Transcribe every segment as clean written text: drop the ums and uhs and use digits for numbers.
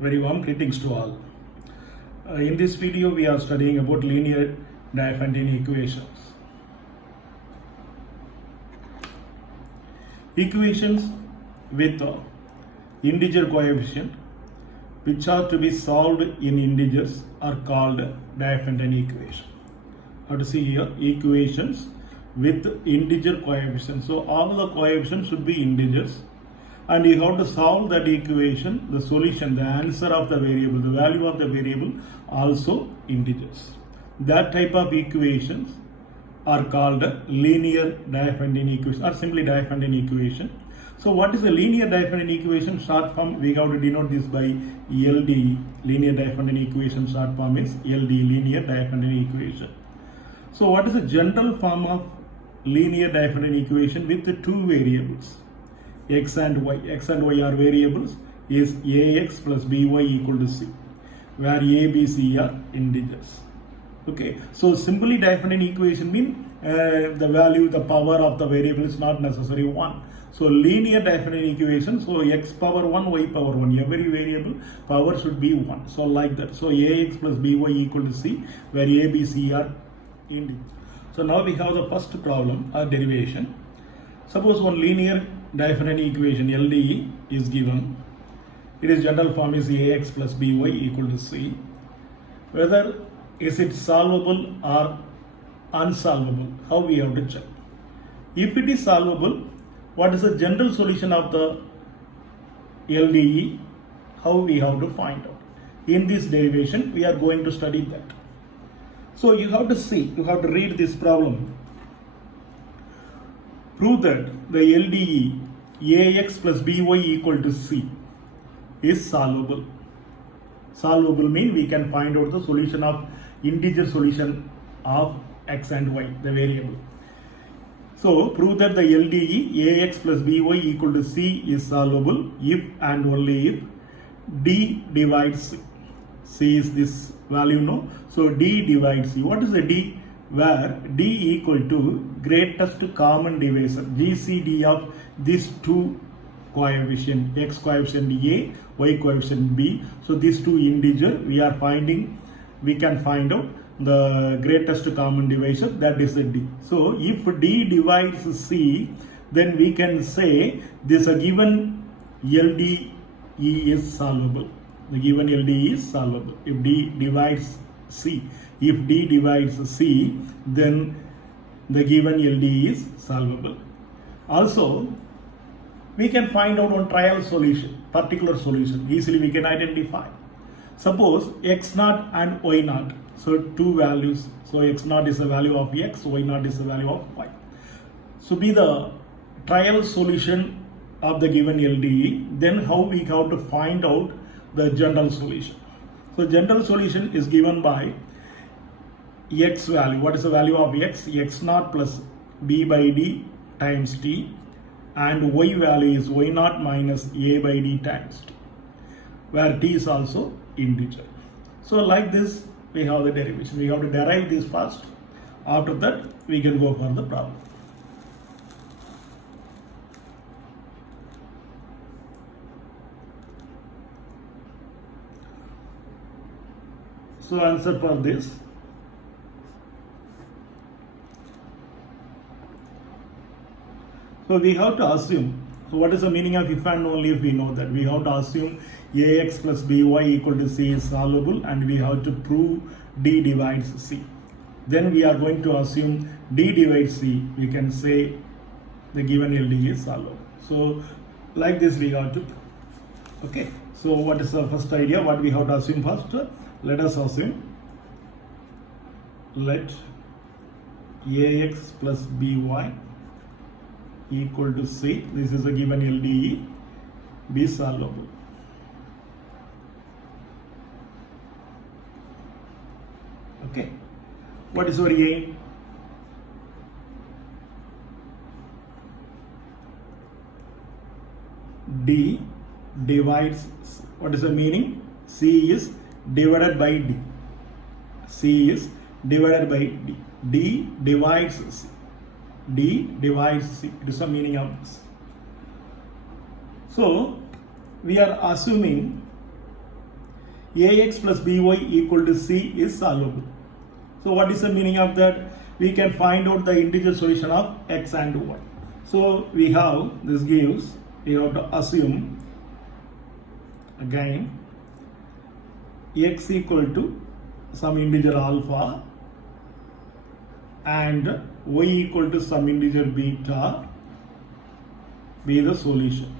Very warm greetings to all. In this video, we are studying about linear Diophantine equations. Equations with integer coefficient which are to be solved in integers are called Diophantine equation. How to see here? Equations with integer coefficient. So all the coefficients should be integers. And you have to solve that equation, the solution, the answer of the variable, the value of the variable also integers. That type of equations are called linear Diophantine equation or simply Diophantine equation. So what is a linear Diophantine equation? Short form, we have to denote this by LDE. Linear Diophantine equation short form is LDE, linear Diophantine equation. So what is the general form of linear Diophantine equation with the two variables? X and y. X and y are variables is ax plus by equal to c, where a, b, c are integers. Okay, so simply Diophantine equation means the value, the power of the variable is not necessarily 1. So linear Diophantine equation, so x power 1, y power 1, every variable power should be 1. So like that. So ax plus by equal to c, where a, b, c are integers. So now we have the first problem or derivation. Suppose one linear Diophantine equation LDE is given. Its general form is ax plus by equal to c. Whether is it solvable or unsolvable? How we have to check? If it is solvable, what is the general solution of the LDE? How we have to find out? In this derivation, we are going to study that. So you have to see, you have to read this problem. Prove that the LDE ax plus by equal to c is solvable. Solvable means we can find out the solution of integer solution of x and y, the variable. So prove that the LDE ax plus by equal to c is solvable if and only if d divides c. C is this value, no? So d divides c. What is the d? Where d equal to greatest common divisor, GCD of these two coefficient, x coefficient a, y coefficient b. So these two integer we can find out the greatest common divisor, that is the d. So if d divides c, then we can say this given LDE is solvable. The given LDE is solvable if d divides c. If d divides c, then the given LDE is solvable. Also, we can find out one trial solution, particular solution. Easily we can identify. Suppose x naught and y naught. So two values. So x naught is the value of x, y naught is the value of y. So be the trial solution of the given LDE. Then how we have to find out the general solution. So general solution is given by x value. What is the value of x? X naught plus b by d times t, and y value is y naught minus a by d times t, where t is also integer. So like this we have the derivation. We have to derive this first. After that we can go for the problem. So answer for this. So we have to assume, so what is the meaning of if and only if we know that? We have to assume ax plus by equal to c is solvable, and we have to prove d divides c. Then we are going to assume d divides c. We can say the given LDE is solvable. So like this we have to prove. Okay. So what is the first idea? What we have to assume first? Let us assume, let ax plus by equal to c, this is a given LDE, be solvable. Okay, what is our aim? D divides, what is the meaning? C is divided by d. C is divided by d. D divides c. D divides c. It is the meaning of this. So we are assuming ax plus by equal to c is solvable. So what is the meaning of that? We can find out the integer solution of x and y. So we have, this gives, we have to assume again x equal to some integer alpha and y equal to some integer beta be the solution.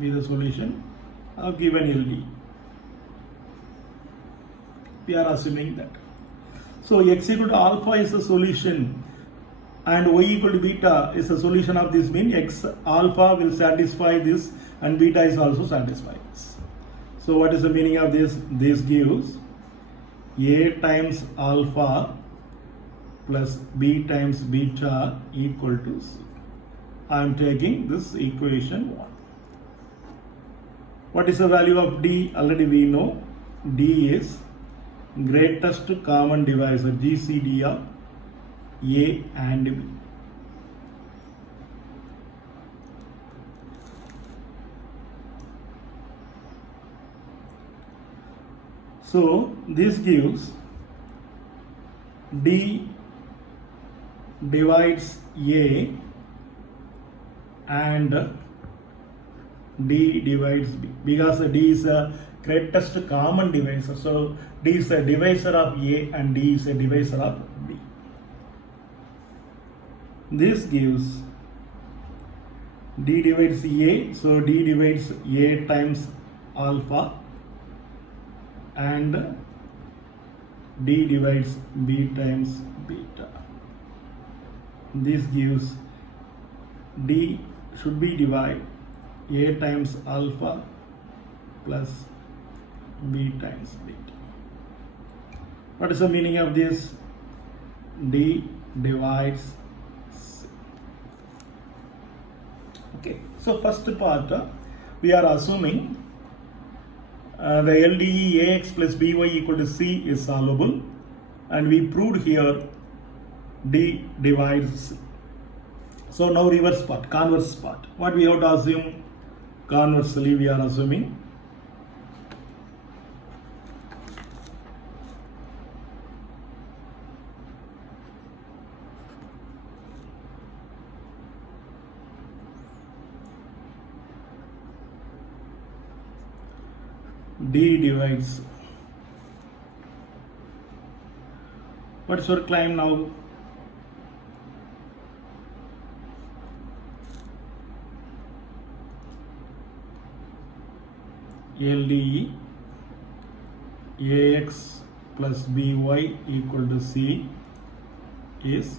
Be the solution of given LD. We are assuming that. So x equal to alpha is the solution and y equal to beta is the solution of this, mean x alpha will satisfy this and beta is also satisfied this. So what is the meaning of this? This gives a times alpha plus b times beta equal to c. I am taking this equation 1. What is the value of d? Already we know d is greatest common divisor, GCD of a and b. So this gives d divides a and d divides b, because d is a greatest common divisor. So d is a divisor of a and d is a divisor of b. This gives d divides a, so d divides a times alpha and d divides b times beta. This gives d should be divided a times alpha plus b times beta. What is the meaning of this? D divides c. Okay, so first part we are assuming the LDE ax plus by equal to c is solvable, and we proved here d divides c. So now reverse part, converse part. What we have to assume? Conversely, we are assuming d divides. What is your claim now? LDE ax plus by equal to c is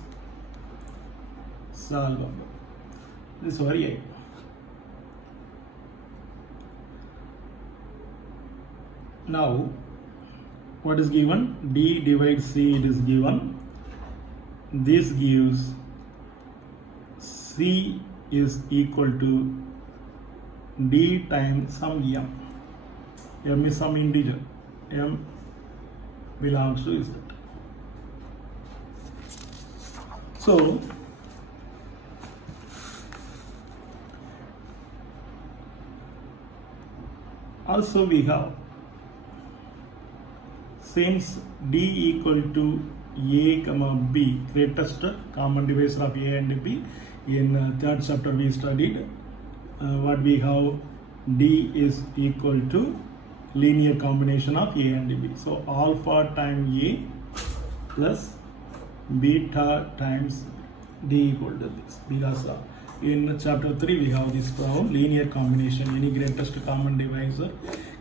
solvable. This is very easy. Now what is given? D divides c, it is given. This gives c is equal to d times some m. M is some integer. M belongs to Z. So also we have, since d equal to a comma b, greatest common divisor of a and b, in third chapter we studied what we have, d is equal to linear combination of a and b. So alpha times a plus beta times d equal to this, because in chapter 3 we have this problem, linear combination, any greatest common divisor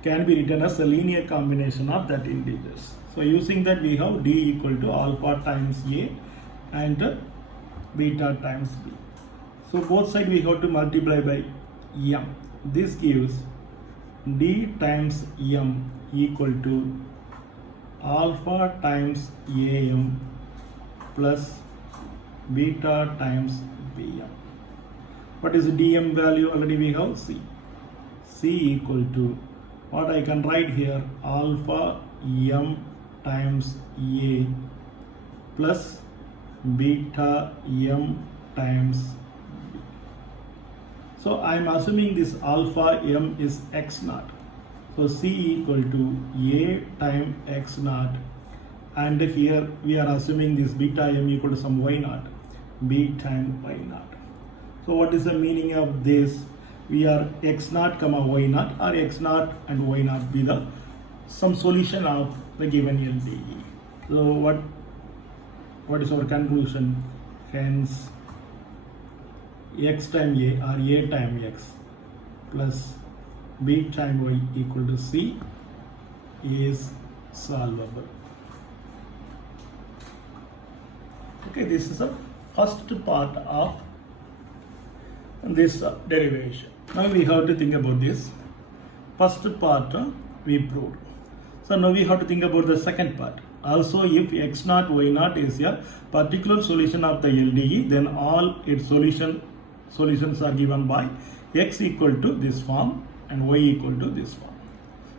can be written as a linear combination of that integers. So using that we have d equal to alpha times a and beta times b. So both sides we have to multiply by m. This gives d times m equal to alpha times am plus beta times bm. What is the dm value? Already we have c. C equal to, what I can write here, alpha m times a plus beta m times b. So I am assuming this alpha m is x naught. So C equal to A time x naught, and here we are assuming this beta m equal to some y naught, b time y naught. So what is the meaning of this? We are x naught comma y naught, or x naught and y naught be the some solution of the given LDE. So what is our conclusion? Hence x time a or a time x plus b time y equal to c is solvable. Okay, this is the first part of this derivation. Now we have to think about this. First part we proved. So now we have to think about the second part. Also, if x naught y naught is a particular solution of the LDE, then all its solutions are given by x equal to this form and y equal to this form.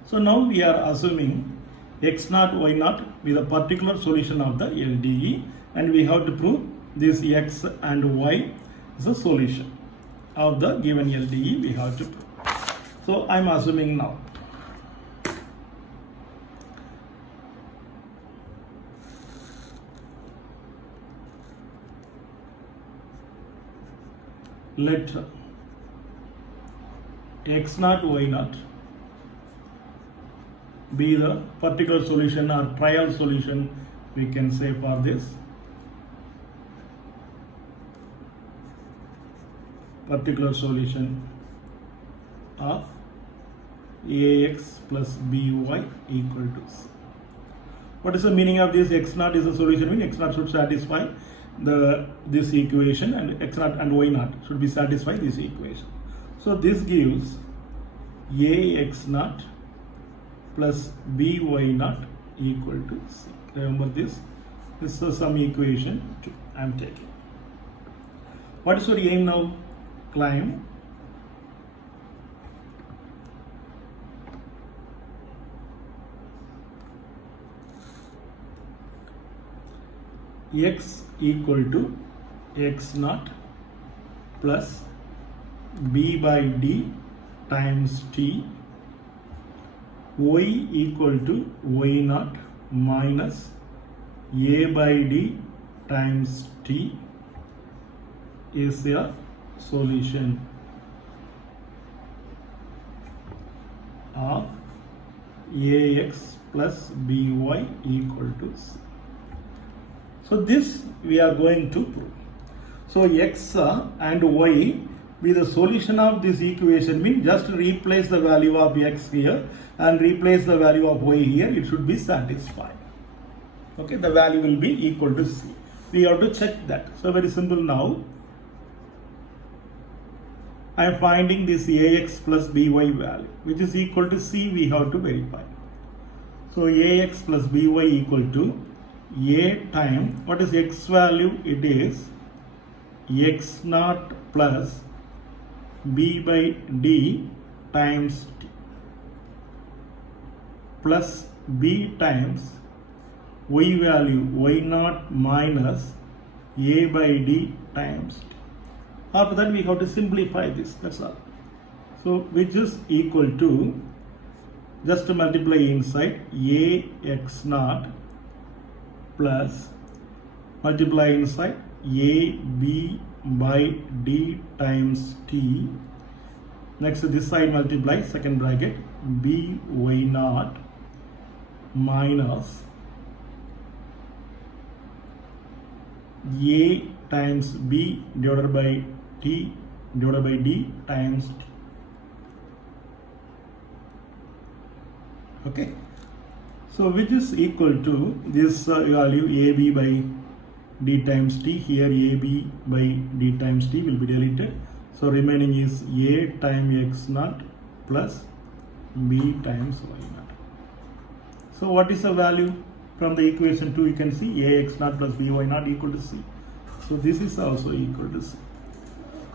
So now we are assuming x naught y naught with a particular solution of the LDE, and we have to prove this x and y is a solution of the given LDE. We have to prove. So I am assuming now. Let x naught y naught be the particular solution or trial solution, we can say, for this particular solution of ax plus by equal to c. What is the meaning of this? X naught is a solution, means x naught should satisfy this equation, and x naught and y naught should be satisfy this equation. So this gives ax naught plus by naught equal to c. Remember this. This is some equation 2 I am taking. What is our aim now? Climb x equal to x naught plus b by d times t, y equal to y naught minus a by d times t is a solution of ax plus by equal to c. So this we are going to prove. So x and y be the solution of this equation, means just replace the value of x here and replace the value of y here, it should be satisfied. Okay, the value will be equal to c. We have to check that. So very simple now. I am finding this ax plus by value, which is equal to c. We have to verify. So ax plus by equal to a time, what is x value? It is x naught plus b by d times t plus b times y value y naught minus a by d times t. After that we have to simplify this, that's all. So which is equal to, just to multiply inside, ax naught plus multiply inside a b by d times t. Next this side multiply, second bracket, b y naught minus a times b divided by t divided by d times t. Okay. So which is equal to this value ab by d times t. Here ab by d times t will be deleted. So remaining is a times x naught plus b times y naught. So what is the value from the equation 2? You can see ax naught plus by naught equal to c. So this is also equal to c.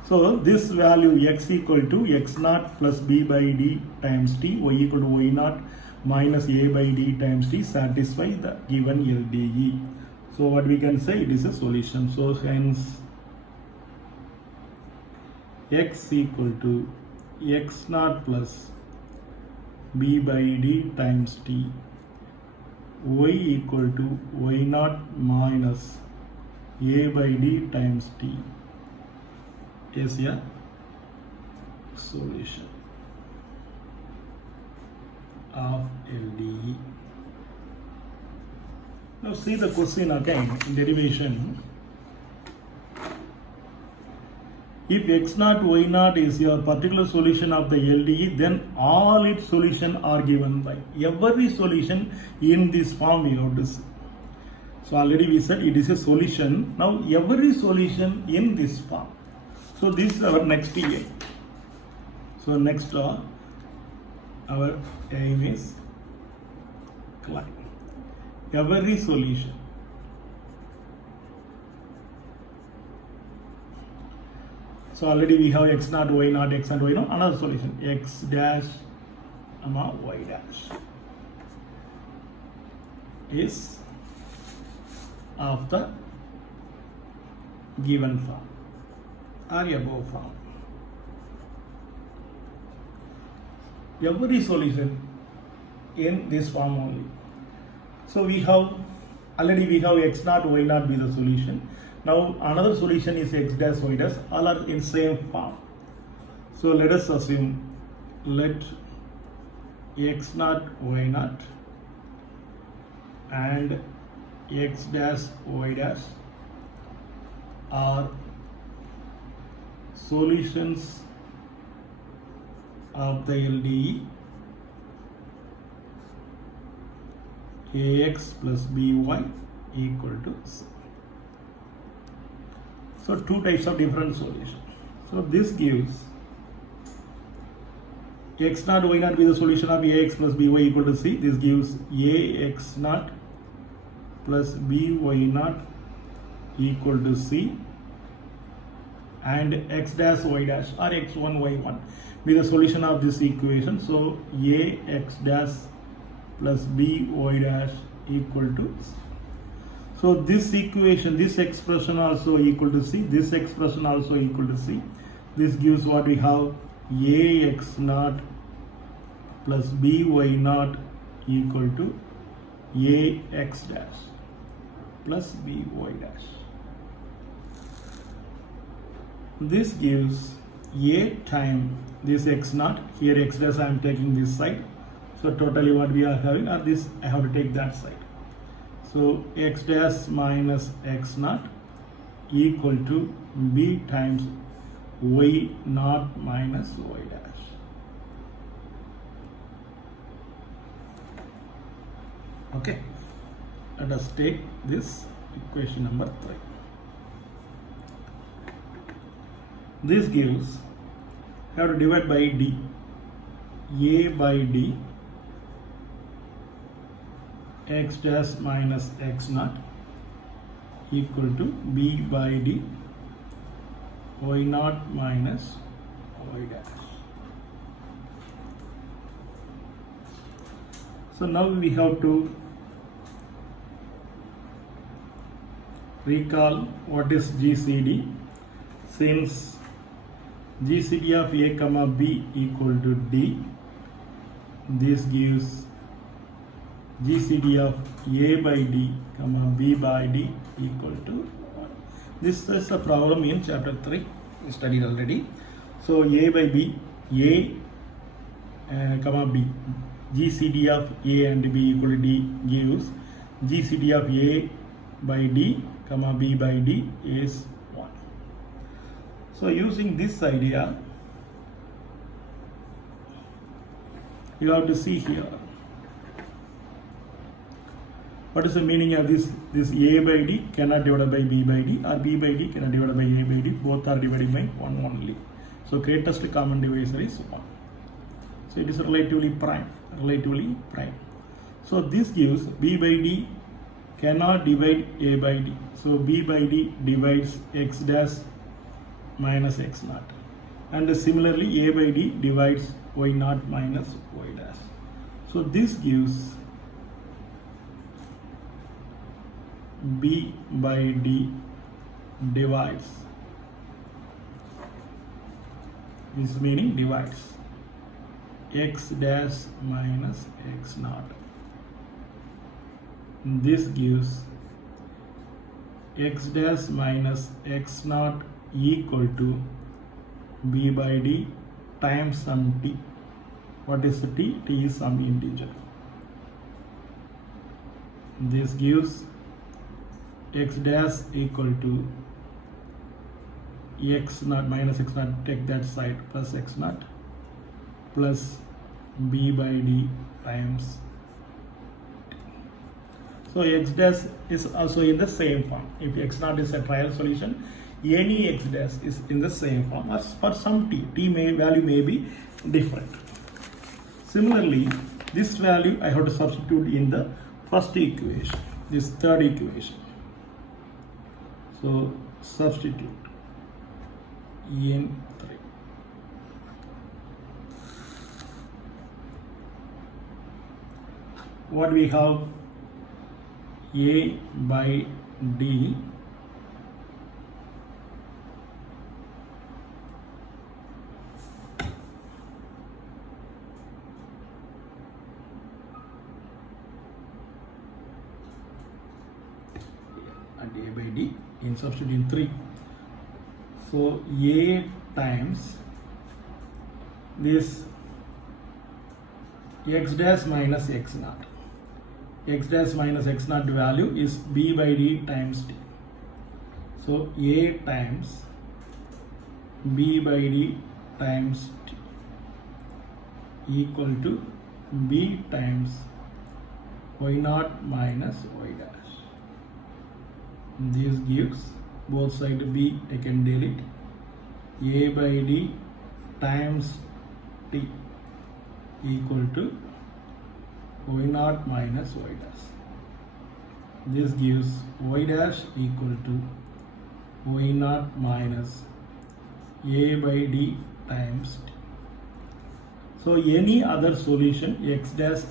So this value x equal to x naught plus b by d times t, y equal to y naught minus a by d times t satisfy the given LDE. So what we can say, it is a solution. So hence x equal to x naught plus b by d times t, y equal to y naught minus a by d times t is a solution of LDE. Now see the question again in derivation. If x naught y naught is your particular solution of the LDE, then all its solutions are given by every solution in this form you have to see. So already we said it is a solution. Now every solution in this form. So this is our next aim. So next our aim is climb every solution. So already we have x naught, y naught, x naught, y naught, another solution, x dash, y dash is of the given form or above form. Every solution in this form only. So we have x naught, y naught be the solution. Now another solution is x dash, y dash, all are in same form. So let us assume, let x naught, y naught and x dash, y dash are solutions of the LDE ax plus by equal to c. So two types of different solutions. So this gives x naught, y naught be the solution of ax plus by equal to c. This gives ax naught plus by naught equal to c, and x dash, y dash or x1, y1 be the solution of this equation. So ax dash plus by dash equal to c. So this equation, this expression also equal to c, this expression also equal to c. This gives what we have, ax naught plus by naught equal to ax dash plus by dash. This gives a time this x naught, here x dash I am taking this side. So totally what we are having, or this I have to take that side. So x dash minus x naught equal to b times y naught minus y dash. Okay, let us take this equation number 3. This gives, have to divide by d, a by d x dash minus x naught equal to b by d y naught minus y dash. So now we have to recall what is GCD. Since GCD of a comma b equal to d, this gives GCD of a by d comma b by d equal to 1. This is a problem in chapter 3 we studied already. So a by b, comma b, GCD of a and b equal to d gives GCD of a by d comma b by d is 1. So using this idea, you have to see here what is the meaning of this. This a by d cannot divide by b by d, or b by d cannot divide by a by d, both are divided by 1 only. So greatest common divisor is 1. So it is relatively prime. So this gives b by d cannot divide a by d. So b by d divides x dash minus x naught, and similarly a by d divides y naught minus y dash. So this gives b by d divides This meaning divides x dash minus x naught. This gives x dash minus x naught equal to b by d times some t. What is the t? T is some integer. This gives x dash equal to x naught minus x naught, take that side, plus x naught plus b by d times t. So x dash is also in the same form. If x naught is a trial solution, any x dash is in the same form as for some t. Value may be different. Similarly, this value I have to substitute in the first equation, this third equation. So substitute in 3. What we have? A by D and A by D in substituting 3. So A times this x dash minus x naught. X dash minus x naught value is b by d times t. So A times b by d times t equal to b times y naught minus y dash. This gives both sides b, I can delete, a by d times t equal to y naught minus y dash. This gives y dash equal to y naught minus a by d times t. So any other solution x dash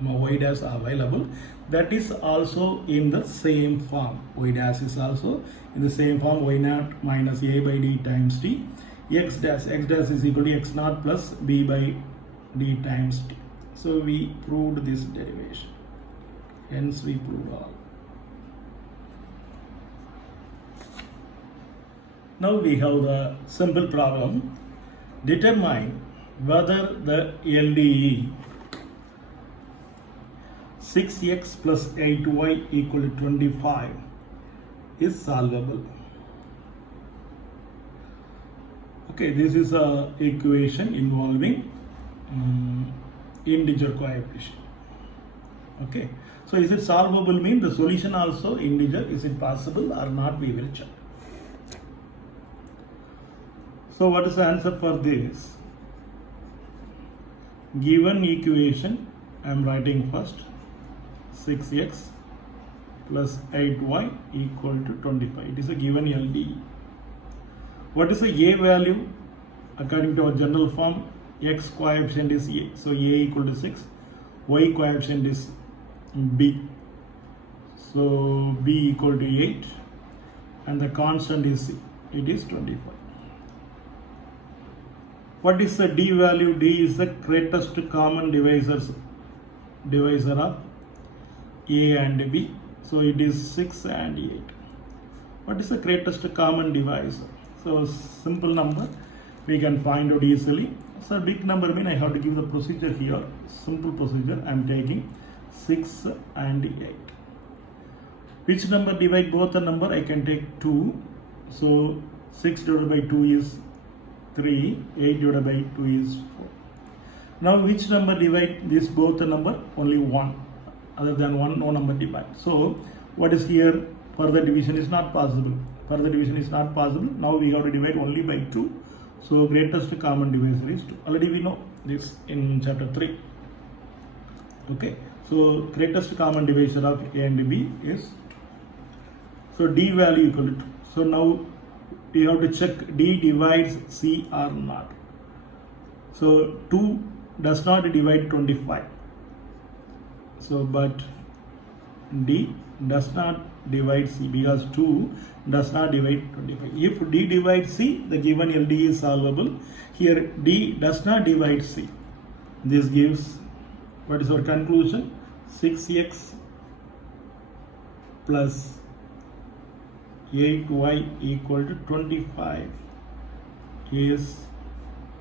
y dash are available, that is also in the same form. Y dash is also in the same form, y naught minus a by d times t. X dash is equal to x naught plus b by d times t. So we proved this derivation. Hence we proved all. Now we have the simple problem. Determine whether the LDE 6x plus 8y equal to 25 is solvable. Okay, this is a equation involving integer coefficient. Okay, so is it solvable mean the solution also integer? Is it possible or not? We will check. So what is the answer for this? Given equation, I am writing first 6x plus 8y equal to 25. It is a given LDE. What is the A value? According to our general form, x coefficient is A. So A equal to 6, y coefficient is B. So B equal to 8 and the constant is C. It is 25. What is the D value? D is the greatest common divisor of A and B. So it is 6 and 8. What is the greatest common divisor? So simple number we can find out easily. So big number mean I have to give the procedure here. Simple procedure. I am taking 6 and 8. Which number divide both the number? I can take 2. So 6 divided by 2 is 3, 8 divided by 2 is 4. Now which number divide this both the number? Only 1. Other than 1, no number divide. So what is here? Further division is not possible. Further division is not possible. Now we have to divide only by 2. So greatest common divisor is 2. Already we know this in chapter 3. Okay. So greatest common divisor of A and B is 2. So D value equal to 2. So now we have to check D divides C or not. So 2 does not divide 25. So but D does not divide C, because 2 does not divide 25. If D divides C, the given LDE is solvable. Here D does not divide C. This gives, what is our conclusion? 6x plus 8y equal to 25 is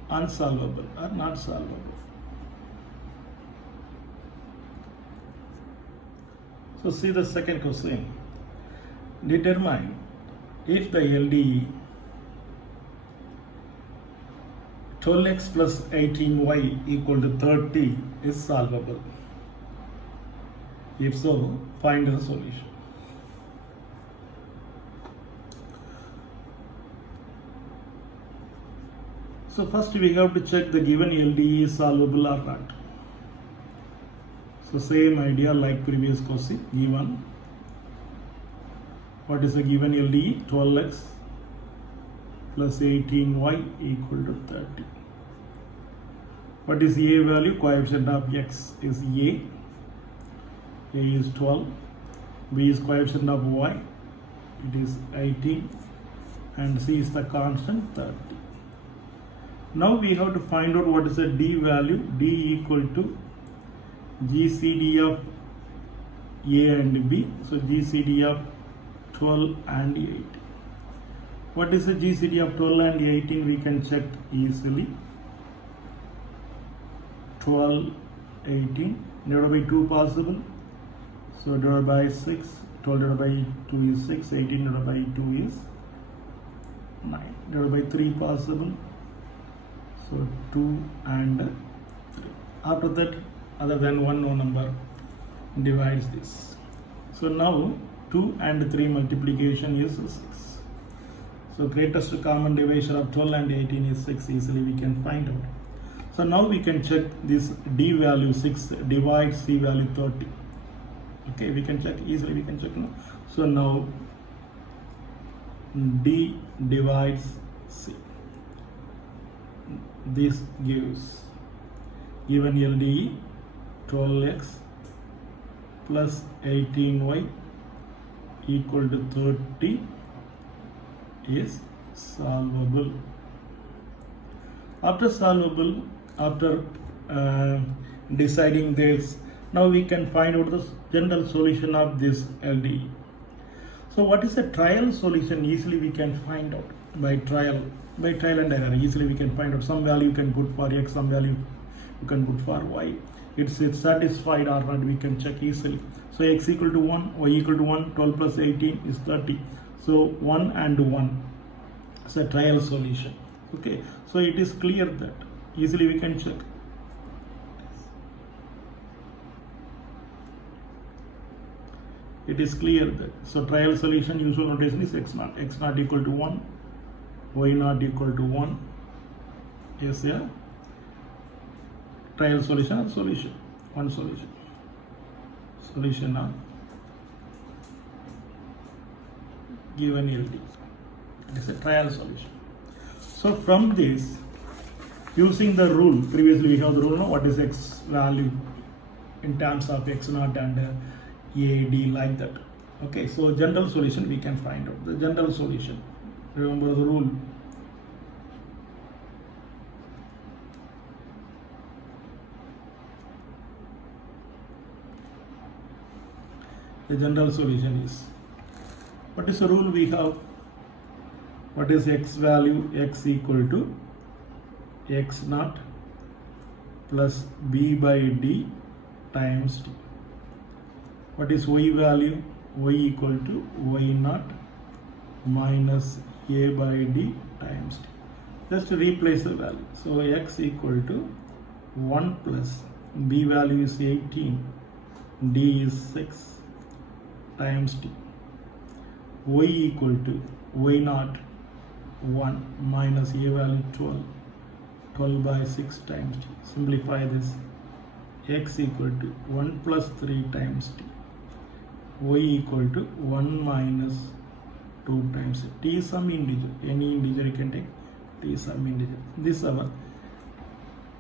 unsolvable or not solvable. So see the second question. Determine if the LDE 12x plus 18y equal to 30 is solvable. If so, find the solution. So first we have to check the given LDE is solvable or not. So same idea like previous question. Given, what is the given LDE? 12x plus 18y equal to 30. What is A value? Coefficient of x is A. A is 12. B is coefficient of y. It is 18. And C is the constant 30. Now we have to find out what is the D value. D equal to GCD of A and B. So GCD of 12 and 18. What is the GCD of 12 and 18? We can check easily. 12, 18 divided by 2 possible. So divided by 6. 12 divided by 2 is 6. 18 divided by 2 is 9. Divided by 3 possible. So 2 and 3. After that, other than 1 no number divides this. So now 2 and 3 multiplication is 6. So greatest common divisor of 12 and 18 is 6. Easily we can find out. So now we can check this D value 6 divides C value 30. Okay, we can check easily. We can check now. So now D divides C. This gives given LDE 12x plus 18y equal to 30 is solvable. After solvable, after deciding this, now we can find out the general solution of this LDE. So what is the trial solution? Easily we can find out by trial and error. Easily we can find out some value you can put for x, some value you can put for y. It's satisfied or not, we can check easily. So x equal to 1, y equal to 1, 12 plus 18 is 30. So 1 and 1 is a trial solution. Okay, so it is clear that easily we can check. It is clear that, so trial solution usual notation is x naught equal to 1, y naught equal to 1. Yes, yeah. Trial solution or solution, one solution. Solution of given LD. It is a trial solution. So from this, using the rule, previously we have the rule, what is x value in terms of x naught and AD like that. Okay, so general solution we can find out. The general solution, remember the rule. The general solution is, what is the rule we have? What is x value? X equal to x naught plus b by d times t. What is y value? Y equal to y naught minus a by d times t. Just replace the value. So x equal to 1 plus b value is 18, d is 6 times t. Y equal to y naught 1 minus a value 12, 12 by 6 times t. Simplify this. X equal to 1 plus 3 times t. Y equal to 1 minus 2 times t. T is some integer. Any integer you can take. T is some integer. This is our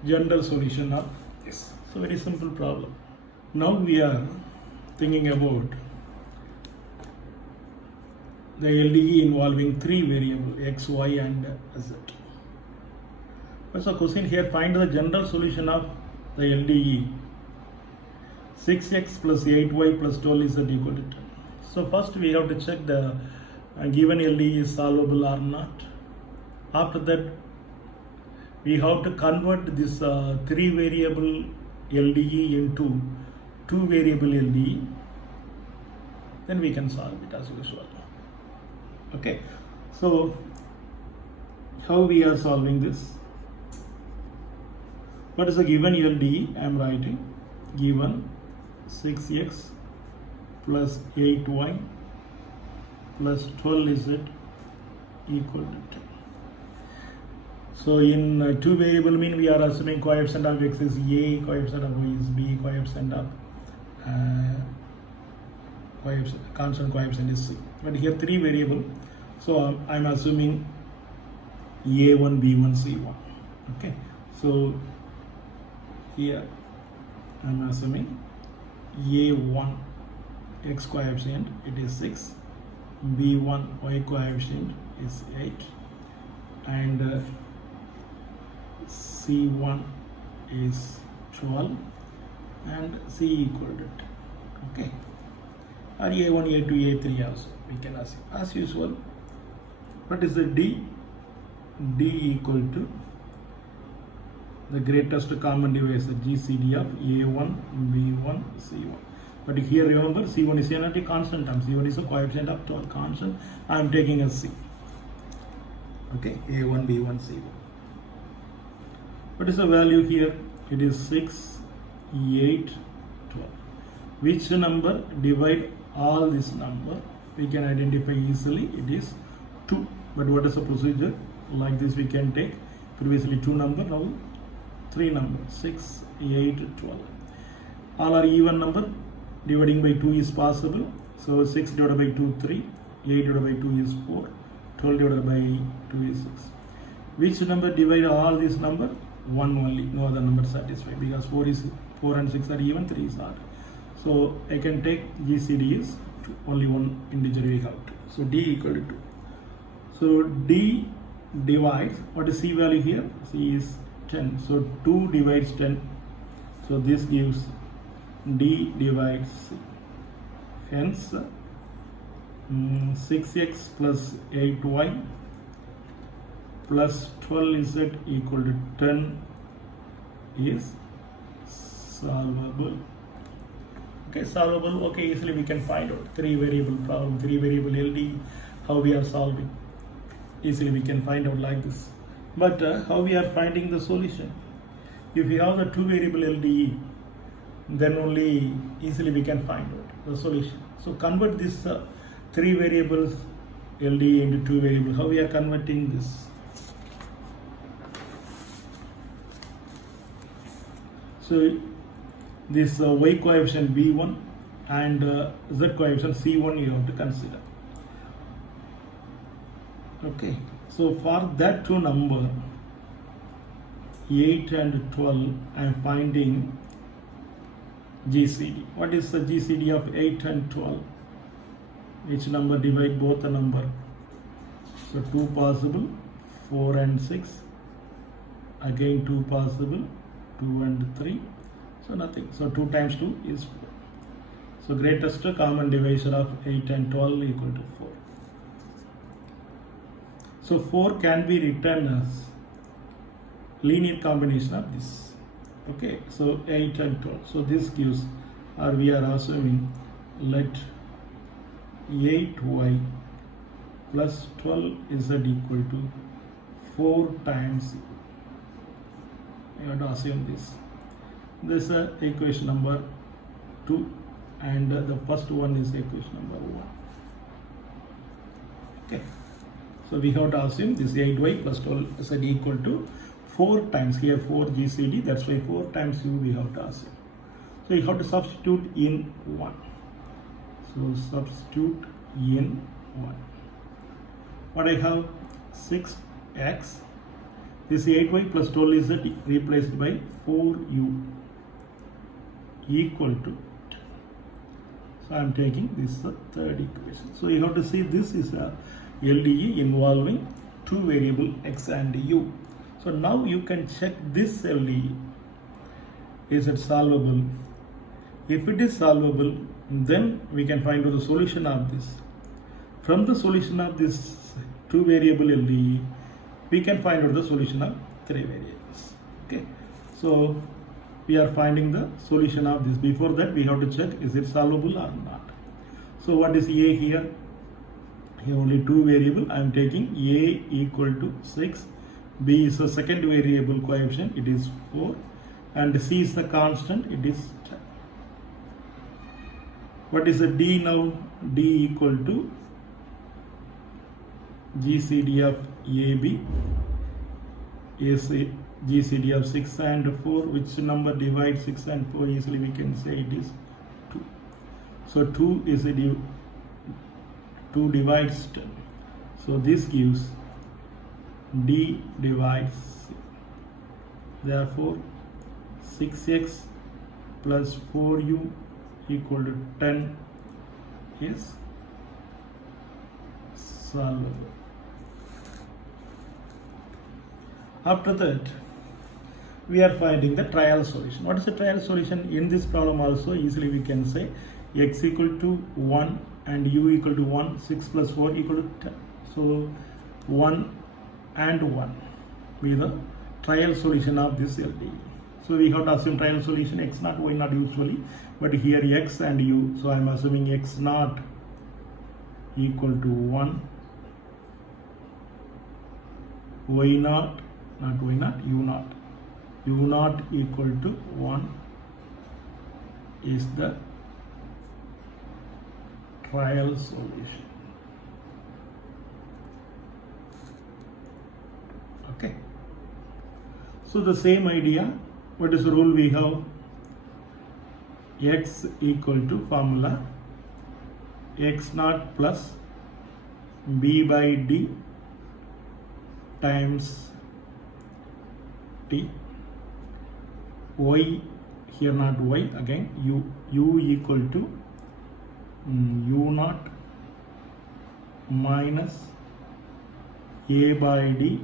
general solution of this. So very simple problem. Now we are thinking about the LDE involving three variables x, y and z. What's the question here? Find the general solution of the LDE. 6x plus 8y plus 12 is equal to 10. So first we have to check the given LDE is solvable or not. After that we have to convert this three variable LDE into two variable LDE. Then we can solve it as usual. Okay, so how we are solving this? What is the given LDE? I am writing given 6x plus 8y plus 12z equal to 10. So in two variable mean we are assuming coefficient of x is a, coefficient of y is b, coefficient of constant coefficient is c. But here three variable, so I am assuming a1, b1, c1. Okay, so here I am assuming a1 x coefficient it is 6, b1 y coefficient is 8 and c1 is 12 and c equal to 10. Okay, or a1, a2, a3 also we can assume as usual. What is the d? D equal to the greatest common divisor GCD of a1, b1, c1. But here remember c1 is not a constant term, c1 is a coefficient of 12 constant. I am taking a c. Okay, a1, b1, c1. What is the value here? It is 6, 8, 12. Which number divide all this number? We can identify easily. It is 2. But what is the procedure? Like this we can take previously 2 number, now 3 number, 6, 8, 12. All are even number. Dividing by 2 is possible. So 6 divided by 2, 3. 8 divided by 2 is 4. 12 divided by 2 is 6. Which number divide all this number? 1 only, no other number satisfied, because 4 and 6 are even, 3 is odd. So I can take GCD is only one integer we have to. So D equal to 2. So D divides, what is C value here? C is 10. So 2 divides 10. So this gives D divides C. Hence 6x plus 8y plus 12z equal to 10 is solvable. Okay, solvable. Okay, easily we can find out. 3 variable problem, 3 variable LD, how we are solving. Easily we can find out like this. But how we are finding the solution? If we have the 2 variable LDE, then only easily we can find out the solution. So convert this 3 variables LDE into 2 variables. How we are converting this? So this y coefficient b1 and z coefficient c1 you have to consider. Okay, so for that two number 8 and 12 I am finding GCD. What is the GCD of 8 and 12? Which number divide both the number? So 2 possible, 4 and 6, again 2 possible, 2 and 3, so nothing. So 2 times 2 is 4. So greatest common divisor of 8 and 12 equal to 4. So 4 can be written as linear combination of this. Okay, so 8 and 12. So this gives, or we are assuming, let 8y plus 12z equal to 4 times. You have to assume this. This is equation number 2 and the first one is equation number 1. Okay, so we have to assume this 8y plus 12z equal to 4 times, here 4 GCD, that's why 4 times u we have to assume. So you have to substitute in 1. So substitute in 1. What I have? 6x. This 8y plus 12z replaced by 4u equal to 10. So I am taking this is the third equation. So you have to see this is a LDE involving two variable x and u. So now you can check this LDE. Is it solvable? If it is solvable, then we can find out the solution of this. From the solution of this two variable LDE, we can find out the solution of three variables. Okay, so we are finding the solution of this. Before that, we have to check is it solvable or not. So what is a here? Here only two variable. I am taking a equal to 6. B is the second variable coefficient. It is 4, and c is the constant. It is 10. What is the d now? D equal to GCD of AB is GCD of 6 and 4. Which number divides 6 and 4? Easily we can say it is 2. So 2 is a 2 divides 10. So this gives D divides C. Therefore 6x plus 4u equal to 10 is solvable. After that, we are finding the trial solution. What is the trial solution? In this problem also easily we can say x equal to 1 and u equal to 1, 6 plus 4 equal to 10. So 1 and 1 be the trial solution of this LDE. So we have to assume trial solution x naught, y naught usually, but here x and u. So I am assuming x naught equal to 1, y naught, not y naught, u naught equal to 1 is the trial solution. Okay. So the same idea. What is the rule we have? X equal to formula x naught plus b by d times t. Y here not y, again u equal to u naught minus a by d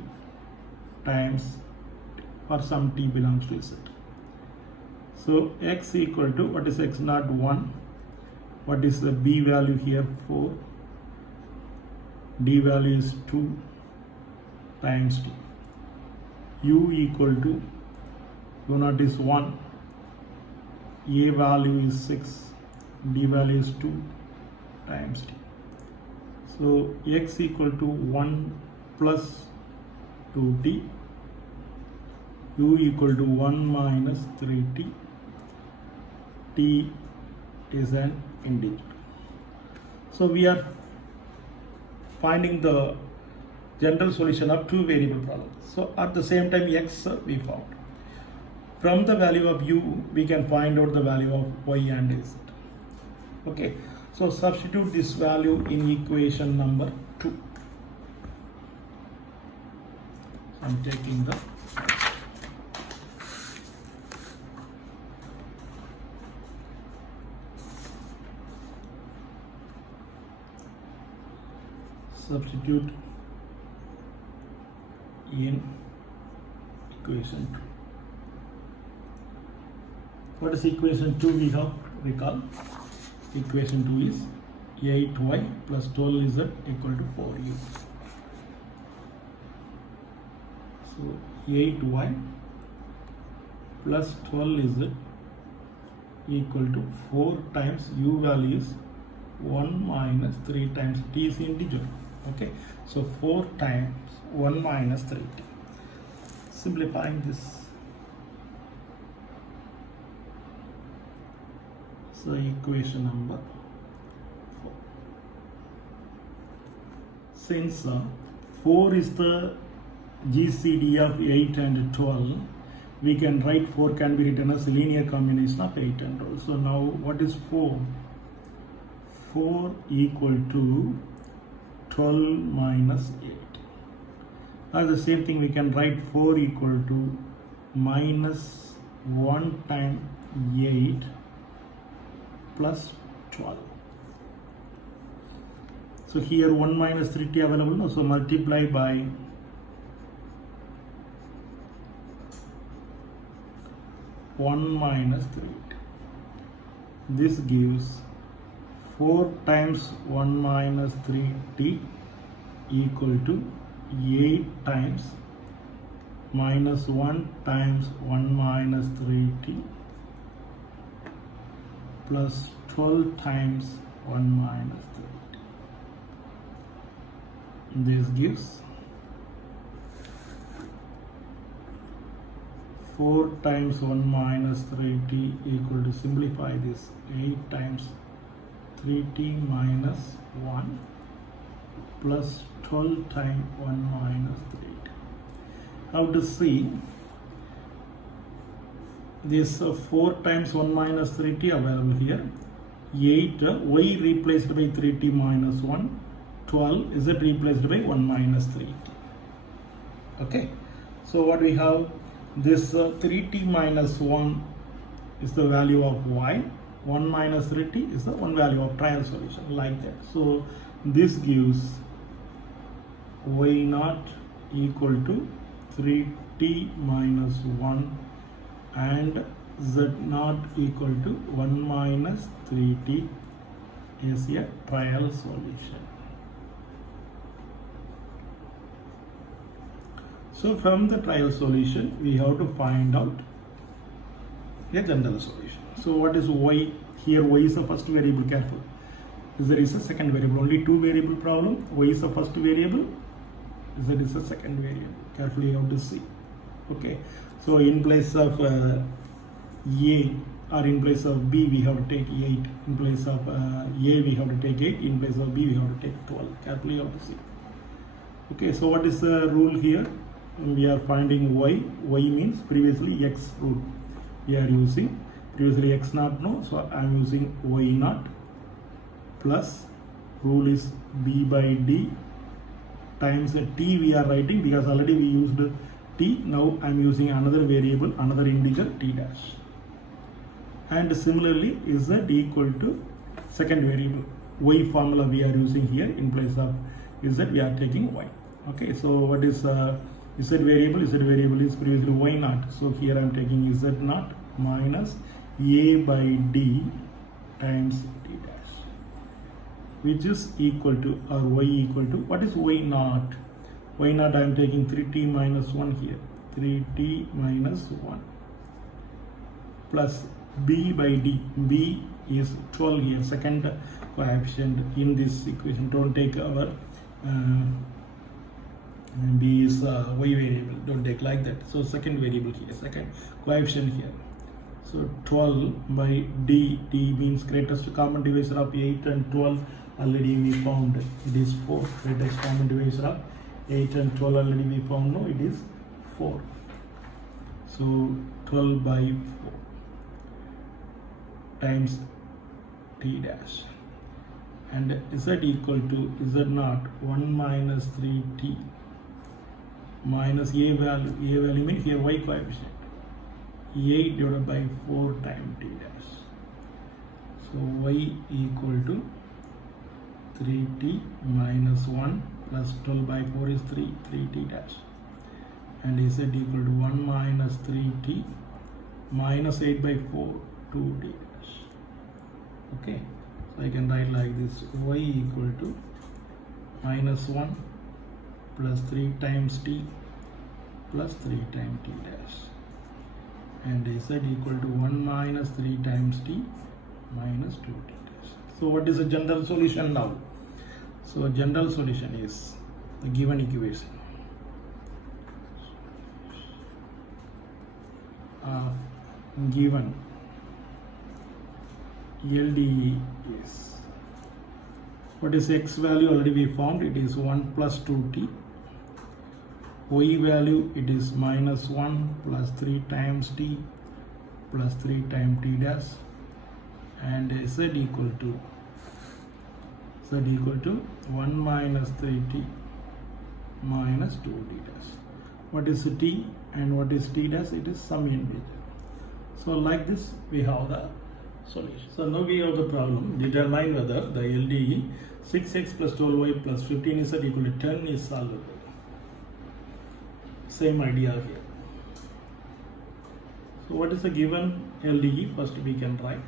times, for some t belongs to z. So x equal to, what is x naught? 1. What is the b value here? 4. D value is 2 times t. U equal to, u naught is 1. A value is 6. D value is 2 times t. So x equal to 1 plus 2t. U equal to 1 minus 3t. T is an integer. So we are finding the general solution of two variable problem. So at the same time x we found. From the value of u we can find out the value of y and z. Okay, so substitute this value in equation number 2. I'm taking the substitute in equation 2. What is equation 2 we have? Recall. Equation 2 is 8y plus 12z equal to 4u. So 8y plus 12z equal to 4 times u value is 1 minus 3 times t is integer. Okay, so 4 times 1 minus 3t. Simplifying this. So equation number 4. Since 4 is the GCD of 8 and 12, we can write 4 can be written as a linear combination of 8 and 12. So now what is 4? 4 equal to 12 minus 8. Now the same thing we can write 4 equal to minus 1 times 8 plus 12. So here 1 minus 3t available, no? So multiply by 1 minus 3t. This gives 4 times 1 minus 3t equal to 8 times minus 1 times 1 minus 3t plus 12 times 1 minus 3t. This gives 4 times 1 minus 3t equal to, simplify this, 8 times 3t minus 1 plus 12 times 1 minus 3t. How to see this 4 times 1 minus 3t available here, 8 y replaced by 3t minus 1, 12 z replaced by 1 minus 3t. Okay, so what we have, this 3t minus 1 is the value of y, 1 minus 3t is the one value of trial solution, like that. So this gives y naught equal to 3t minus 1 and z naught equal to 1 minus 3t is a trial solution. So from the trial solution we have to find out a general solution. So what is y? Here y is the first variable, careful. Z is a second variable, only two variable problem. Y is the first variable, Z is the second variable. Carefully you have to see. Okay, so in place of A or in place of B we have to take 8, in place of A we have to take 8, in place of B we have to take 12. Carefully you have to see. Okay, so what is the rule here? We are finding y. Y means previously x rule we are using. Previously x naught, no, so I am using y naught plus rule is b by d times t we are writing because already we used t. Now I am using another variable, another integer t dash, and similarly z equal to second variable y formula we are using here. In place of z we are taking y. Okay, so what is z variable? Z variable is previously y naught, so here I am taking z naught minus a by d times t dash, which is equal to, or y equal to, what is y naught? Y naught I am taking 3t minus 1 here, 3t minus 1 plus b by d. B is 12 here, second coefficient in this equation. Don't take our b is y variable, don't take like that. So second variable here, second coefficient here. So 12 by d, d means greatest common divisor of 8 and 12. Already we found it is 4. Greatest common divisor of 8 and 12 already we found, no, it is 4. So 12 by 4 times t dash, and z equal to z naught 1 minus 3t minus a value. A value means here y coefficient, 8 divided by 4 times t dash. So y equal to 3t minus 1 plus 12 by 4 is 3t dash, and z equal to 1 minus 3t minus 8 by 4 2t dash. Okay, so I can write like this: y equal to minus 1 plus 3 times t plus 3 times t dash, and z equal to 1 minus 3 times t minus 2t dash. So what is the general solution now? So general solution is the given equation. Given LDE is, what is x value? Already we found it is 1 plus 2t. Y value it is minus 1 plus 3 times t plus 3 times t dash, and z equal to 1 minus 3t minus 2t dash. What is t and what is t dash? It is some integer. So like this we have the solution. So now we have the problem. Determine whether the LDE 6x plus 12y plus 15z equal to 10 is solvable. Same idea here. So what is the given LDE? First we can write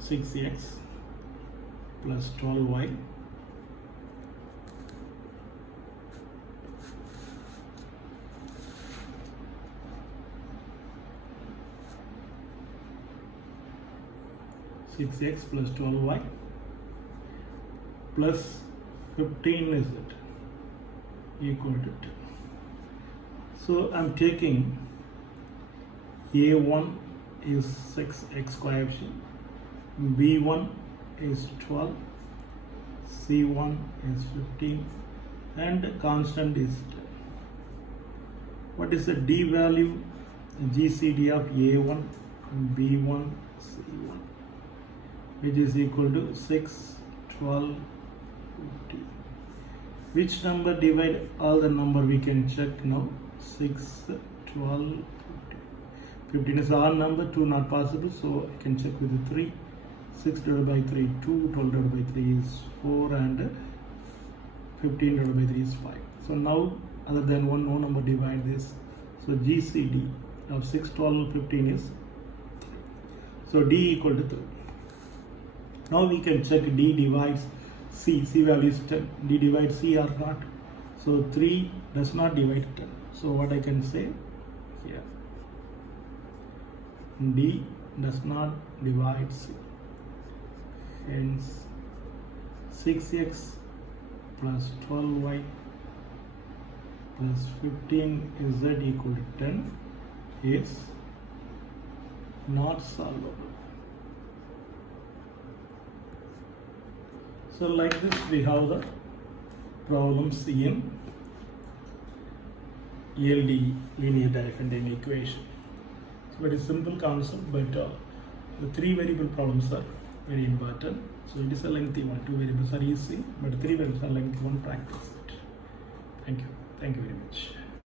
6x plus 12y (6x plus 12y) plus 15 is it equal to 10. So I'm taking A1 is 6x coefficient, B1 is 12, C1 is 15, and constant is 10. What is the D value? GCD of A1, B1, C1, which is equal to 6, 12, 15. Which number divide all the number we can check now? 6, 12, 15. 15 is odd number, 2 not possible, so I can check with the 3. 6 divided by 3, 2, 12 divided by 3 is 4, and 15 divided by 3 is 5. So now, other than one, no number divide this. So GCD of 6, 12, 15 is 3. So D equal to 3. Now we can check D divides C. C value is 10. D divides C or not. So 3 does not divide 10. So what I can say here? D does not divide C. Hence 6x plus 12y plus 15z equal to 10 is not solvable. So like this we have the problems in LDE, linear differential equation. It's a very simple concept, but the 3 variable problems are very important. So it is a lengthy one. 2 variables are easy, but 3 variables are lengthy one. Practice it. Thank you. Thank you very much.